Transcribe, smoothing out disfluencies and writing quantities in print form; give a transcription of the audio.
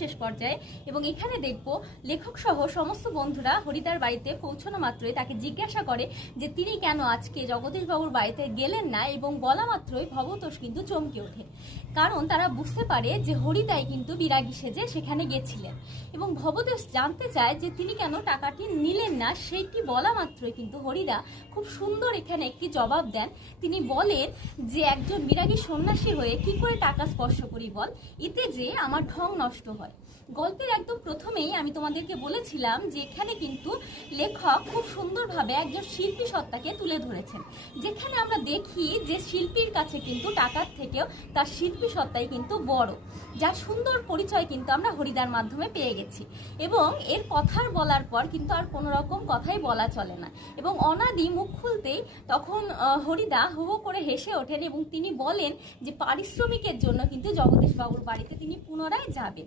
শেষ পর্যায়ে। এবং এখানে দেখব লেখক সহ সমস্ত বন্ধুরা হরিদার বাড়িতে পৌঁছানো মাত্রই তাকে জিজ্ঞাসা করে যে তিনি কেন আজকে জগদীশবাবুর বাড়িতে গেলেন না, এবং বলা মাত্রই ভবতোষ কিন্তু চমকে ওঠে, কারণ তারা বুঝতে পারে যে হরিদাই কিন্তু বিরাগী সেজে সেখানে গেছিলেন। এবং ভবতোষ জানতে চায় যে তিনি কেন টাকাটি নিলেন না, সেইটি বলা মাত্রই কিন্তু হরিদা খুব সুন্দর এখানে একটি জবাব দেন। তিনি বলেন যে একজন বিরাগী সন্ন্যাসী হয়ে কি করে টাকা স্পর্শ করি বল, এতে যে আমার ঢং নষ্ট হয়। গল্পের একদম প্রথমেই আমি তোমাদেরকে বলেছিলাম যে এখানে কিন্তু লেখক খুব সুন্দরভাবে একজন শিল্পী সত্তাকে তুলে ধরেছেন, যেখানে আমরা দেখি যে শিল্পীর কাছে কিন্তু টাকার থেকেও তার শিল্পী সত্তাই কিন্তু বড়, যার সুন্দর পরিচয় কিন্তু আমরা হরিদার মাধ্যমে পেয়ে গেছি। এবং এর কথার বলার পর কিন্তু আর কোনো রকম কথাই বলা চলে না, এবং অনাদি মুখ খুলতেই তখন হরিদা হো হো করে হেসে ওঠেন এবং তিনি বলেন যে পারিশ্রমিকের জন্য কিন্তু জগদীশবাবুর বাড়িতে তিনি পুনরায় যাবেন।